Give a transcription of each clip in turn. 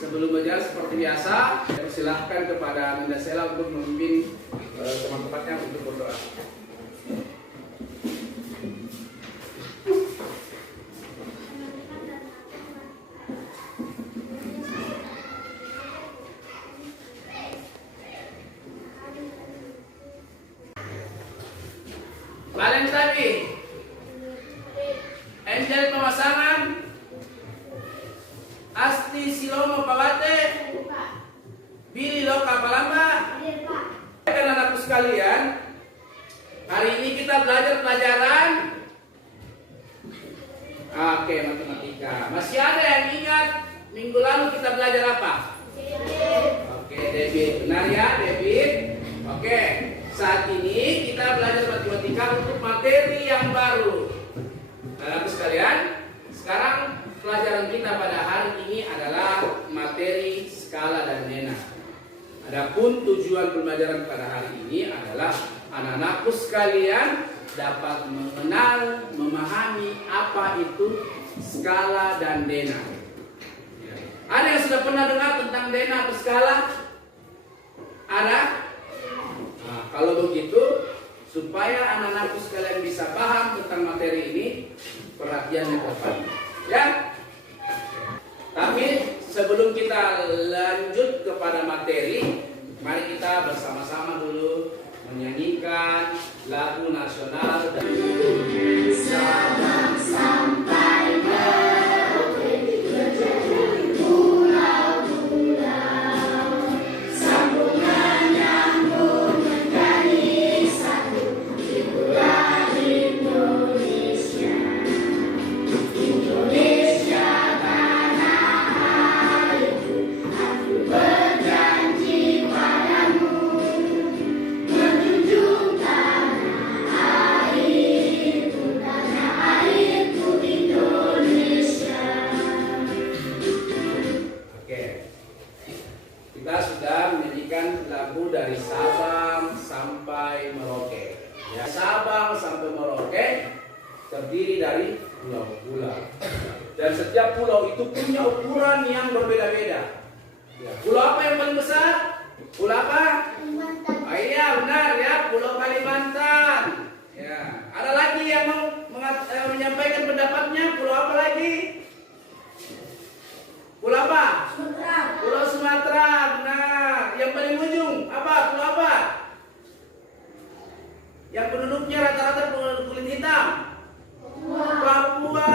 Sebelum berjalan seperti biasa, saya persilahkan kepada Nanda Sela untuk memimpin teman-temannya untuk berdoa. Kalian tadi Angel pemasangan Asti Silomo Pawate Billy Loka Palamba. Anak-anakku sekalian, hari ini kita belajar pelajaran matematika. Masih ada yang ingat minggu lalu kita belajar apa? Debit. Benar ya, debit. Saat ini kita belajar matematika untuk materi yang baru. Anak-anakku sekalian, sekarang pelajaran kita pada hari ini adalah materi skala dan nena. Adapun tujuan pembelajaran pada hari ini adalah anak-anakku sekalian dapat mengenal, memahami apa itu skala dan nena. Ada yang sudah pernah dengar tentang nena atau skala? Ada? Nah, kalau begitu, supaya anak-anakku sekalian bisa paham tentang materi ini, perhatiannya tepat. Ya? Tapi sebelum kita lanjut kepada materi, mari kita bersama-sama dulu menyanyikan lagu nasional dan Sabang sampai Merauke menjadi pulau-pulau, sambungan nyambung menjadi satu di pulau Indonesia. Indonesia tanah airku, aku berjanji padamu menjunjung tanah airku Indonesia. Oke, kita sudah menyanyikan lagu dari Sabang sampai Merauke. Ya, Sabang sampai Merauke terdiri dari pulau-pulau. Dan setiap pulau itu punya ukuran yang berbeda-beda. Ya, pulau apa yang paling besar? Pulau apa? Kalimantan. Iya benar ya, Pulau Kalimantan. Ya, ada lagi yang mau menyampaikan pendapatnya? Pulau apa lagi? Pulau apa? Sumatera. Pulau Sumatera, benar. Yang paling ujung apa? Pulau apa? Yang penduduknya rata-rata kulit hitam. Papua,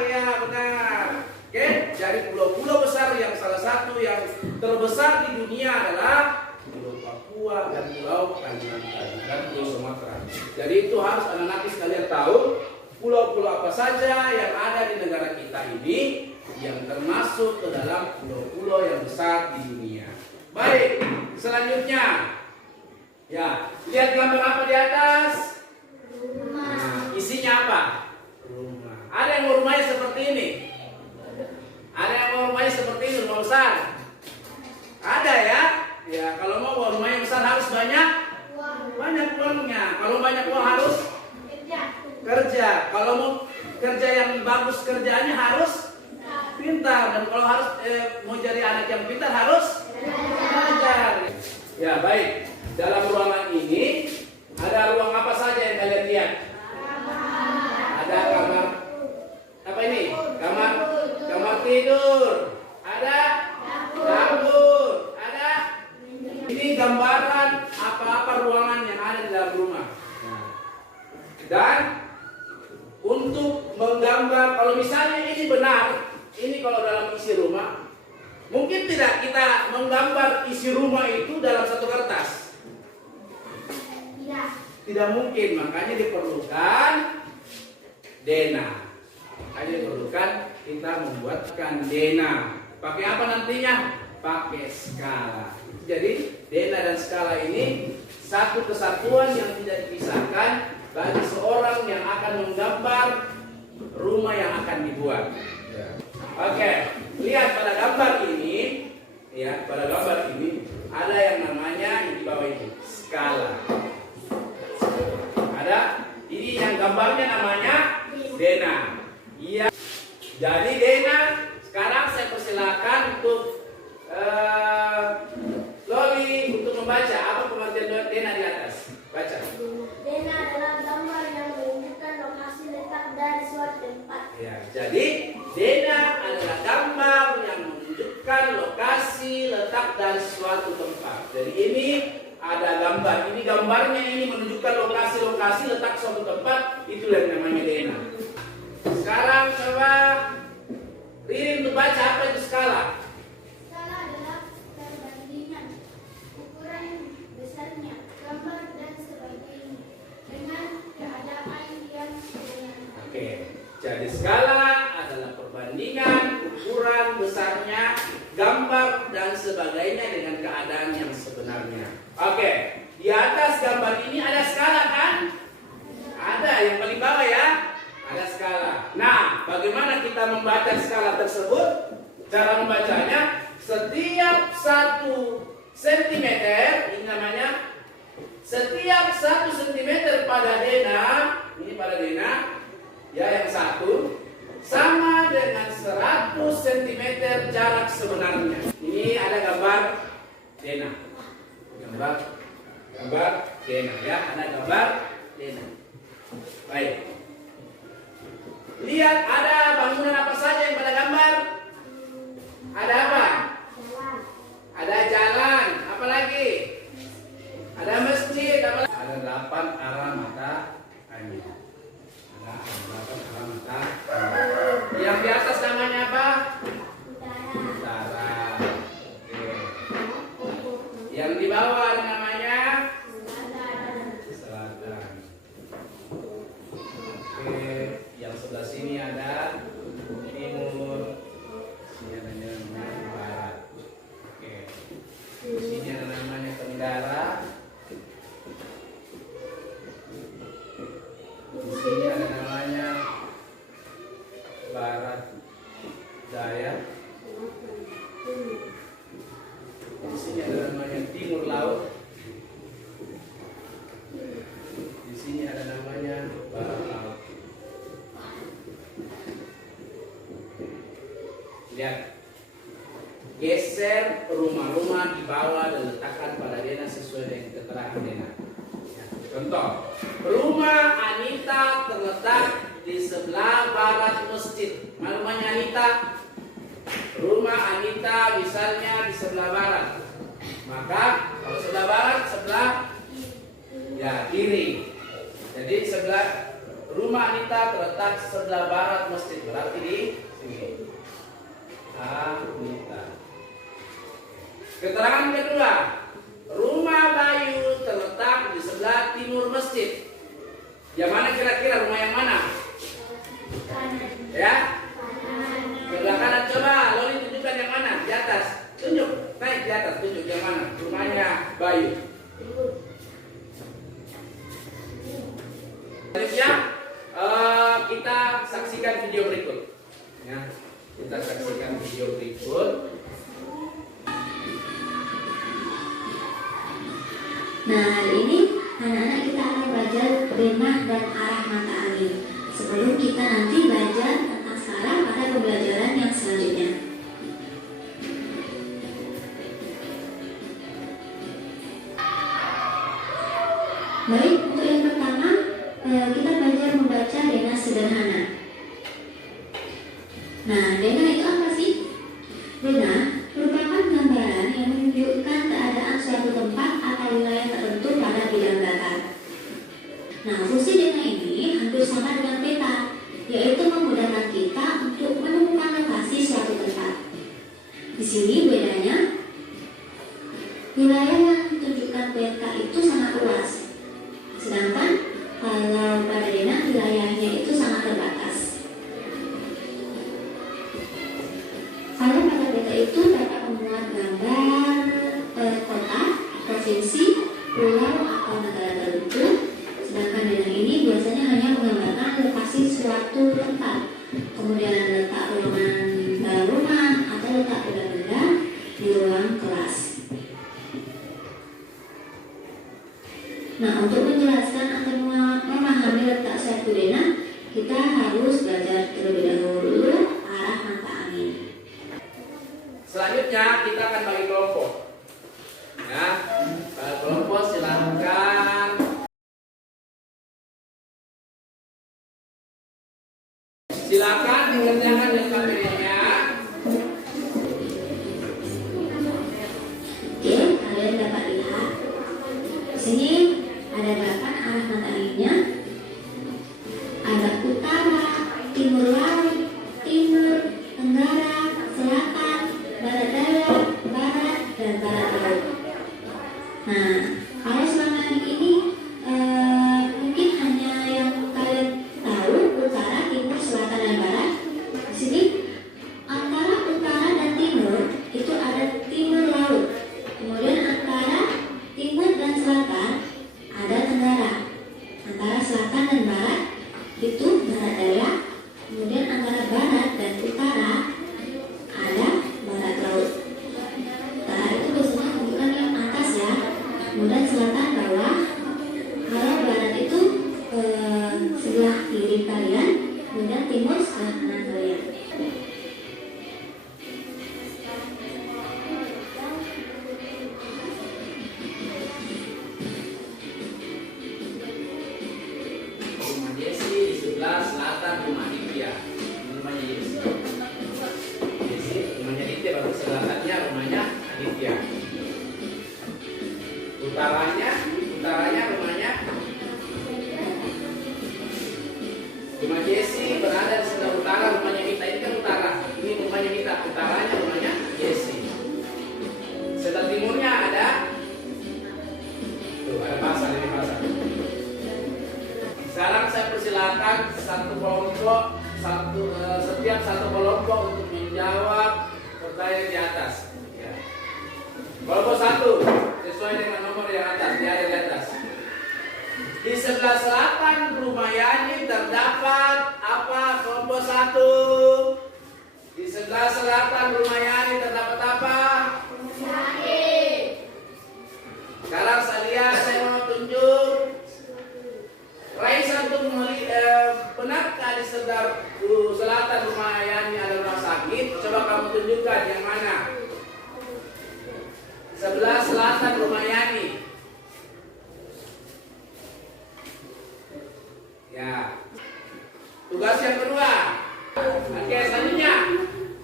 ya benar. Oke, dari pulau-pulau besar yang salah satu yang terbesar di dunia adalah Pulau Papua dan Pulau Kalimantan dan Pulau Sumatera. Jadi itu harus anak-anak sekalian tahu pulau-pulau apa saja yang ada di negara kita ini yang termasuk ke dalam pulau-pulau yang besar di dunia. Baik, selanjutnya, ya lihat gambar apa di atas? Rumah. Nah, isinya apa? Rumah. Ada yang mau rumahnya seperti ini? Ada yang mau rumahnya seperti ini, rumah besar? Ada ya? Ya, kalau mau rumah yang besar harus banyak uangnya. Kalau banyak uang harus kerja. Kalau mau kerja yang bagus kerjaannya harus pintar. Dan kalau harus mau jadi anak yang pintar harus belajar. Ya baik. Dalam ruangan ini ada ruang apa saja yang kalian lihat? Ada kamar apa ini? Kamar tidur. Ada dapur. Ada. Ini gambaran apa-apa ruangan yang ada di dalam rumah. Dan untuk menggambar, kalau misalnya ini benar, ini kalau dalam isi rumah, mungkin tidak kita menggambar isi rumah itu dalam satu kertas. Tidak mungkin, makanya diperlukan dena. Makanya diperlukan kita membuatkan dena. Pakai apa nantinya? Pakai skala. Jadi dena dan skala ini satu kesatuan yang tidak dipisahkan bagi seorang yang akan menggambar rumah yang akan dibuat. Oke, lihat pada gambar ini, ya, pada gambar ini ada yang namanya di bawah ini skala. Ada, ini yang gambarnya namanya dena. Iya. Jadi dena, sekarang saya persilakan untuk lokasi, letak, dan suatu tempat. Jadi ini ada gambar. Ini gambarnya ini menunjukkan lokasi-lokasi, letak suatu tempat. Itu yang namanya denah. Sekarang coba Ririn untuk baca apa itu skala. Skala adalah perbandingan ukuran besarnya, gambar dan sebagainya dengan keadaan yang sebenarnya. Oke, jadi skala adalah perbandingan ukuran besarnya, gambar dan sebagainya dengan keadaan yang sebenarnya. Oke, di atas gambar ini ada skala kan? Ada, yang paling bawah ya. Ada skala. Nah, bagaimana kita membaca skala tersebut? Cara membacanya, setiap 1 cm, ini namanya, setiap 1 cm pada denah, ini pada denah, ya yang satu, sama dengan 100 cm jarak sebenarnya. Ini ada gambar denah. Gambar denah ya, ada gambar denah. Baik. Lihat ada bangunan apa saja yang pada gambar? Ada apa? Ada jalan, apa lagi? Ada masjid, apa lagi? Ada 8 arah mata angin. Ada 8 arah mata angin. Yang di atas namanya apa? Utara. Oke. Yang di bawah ada namanya? Selatan. Oke. Yang sebelah sini ada timur. Sini ada namanya barat. Oke. Di sini ada namanya tenggara. Di sini ada namanya barat daya. Di sini ada namanya timur laut. Di sini ada namanya barat laut. Lihat, geser rumah-rumah di bawah dan letakkan pada denah sesuai dengan keterangan denah. Ya, contoh, rumah Anita terletak di sebelah barat masjid. Mana rumahnya Anita? Rumah Anita misalnya di sebelah barat. Maka kalau sebelah barat, sebelah ya kiri. Jadi sebelah rumah Anita terletak sebelah barat masjid. Berarti di sini. Anita. Keterangan kedua, rumah Bayu terletak di sebelah timur masjid. Yang mana kira-kira rumah yang mana? Ya? Sebelah kanan. Coba Loli tunjukkan yang mana? Di atas. Tunjuk. Naik di atas. Tunjuk yang mana? Rumahnya Bayu. Selanjutnya kita saksikan video berikut. Ya. Kita saksikan video berikut. Nah, hari ini anak-anak kita akan belajar denah dan arah mata angin. Sebelum kita nanti belajar tentang skala pada pembelajaran yang selanjutnya. Baik, untuk yang pertama kita belajar membaca denah sederhana. Nah, denah itu apa sih? Denah merupakan gambaran yang menunjukkan keadaan suatu tempat atau wilayah tertentu pada bidang datar. Nah, fungsi denah ini hampir sama dengan peta, yaitu memudahkan kita untuk menemukan lokasi suatu tempat. Di sini bedanya, wilayah yang ditunjukkan peta itu sangat luas, sedangkan kalau pada denah wilayahnya itu sangat terbatas. Kalau pada peta itu dapat memuat gambar kota, provinsi, pulau atau negara tertentu, sedangkan denah ini biasanya hanya menggambarkan lokasi suatu tempat, kemudian letak ruangan dalam rumah atau letak benda-benda di ruang kelas. Nah, untuk menjelaskan atau memahami letak suatu denah, kita harus belajar terlebih dahulu arah mata angin. Selanjutnya kita akan bagi kelompok. Ya, kelompok silakan. Silakan dikerjakan dengan materinya. Nah, kalau selama ini mungkin hanya yang kalian tahu utara, timur, selatan, dan barat. Di sini antara utara dan timur itu ada timur laut. Kemudian antara timur dan selatan ada tenggara. Antara selatan dan barat itu barat daya. Kemudian antara barat dan utara ada barat laut. Utara itu biasanya bukan yang atas ya. Kemudian selatan bawah. Kalau barat itu sebelah kiri kalian. Kemudian timur sebelah kanan kalian. Rumah Jesse di sebelah selatan rumah Ditya. Ini rumahnya Jesse. Jesse rumahnya Ditya, baru selatannya rumahnya Aditya. Utaranya rumahnya rumah Jesse berada di sebelah utara rumahnya Mita. Ini kan utara. Ini rumahnya Mita. Utaranya rumahnya Jesse. Sebelah timurnya ada tuh, ada pasar, ini pasar. Sekarang saya persilakan setiap satu kelompok untuk menjawab pertanyaan di atas. Ya. Kelompok 1 sesuai dengan nomor yang atas, dia ada di atas. Di sebelah selatan rumah Yani terdapat apa? Kelompok 1. Di sebelah selatan rumah Yani terdapat apa? Sekarang saya mau tunjuk. Raisa untuk benarkah di sebelah selatan rumah Yani ada rumah sakit? Coba kamu tunjukkan yang mana. Sebelah selatan rumah Yani. Ya. Tugas yang kedua. Oke, selanjutnya.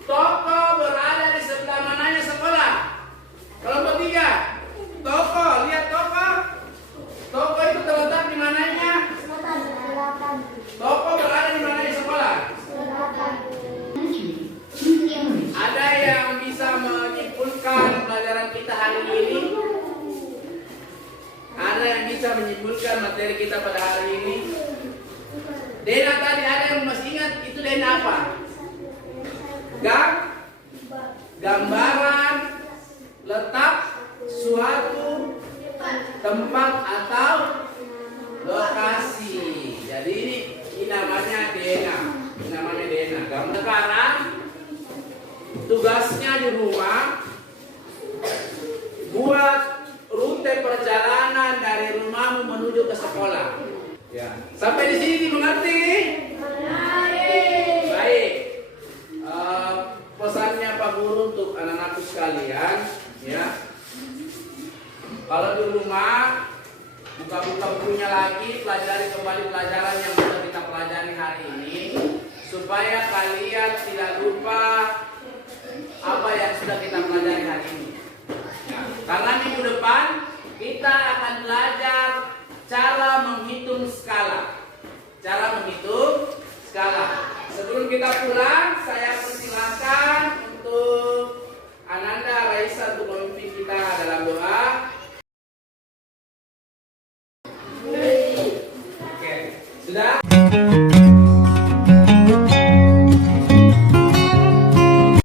Toko berada di sebelah mananya sekolah? Kelompok 3. Toko, lihat toko. Toko itu terletak di mananya? Toko berada di mananya sekolah? Ada yang bisa menyimpulkan pelajaran kita hari ini? Ada yang bisa menyimpulkan materi kita pada hari ini? Dena tadi ada yang masih ingat itu Dena apa? Gambaran letak suatu tempat atau lokasi. Jadi ini namanya Dena. Ini namanya Dena. Sekarang tugasnya di rumah buat rute perjalanan dari rumahmu menuju ke sekolah. Ya. Sampai di sini dimengerti? Baik. Pesannya Pak Guru untuk anak-anakku sekalian, ya. Kalau di rumah buka-buka bukunya lagi, pelajari kembali pelajaran yang sudah kita pelajari hari ini, supaya kalian tidak lupa apa yang sudah kita pelajari hari ini. Nah, karena minggu depan kita akan belajar cara menghitung skala. Cara menghitung skala. Sebelum kita pulang, saya persilahkan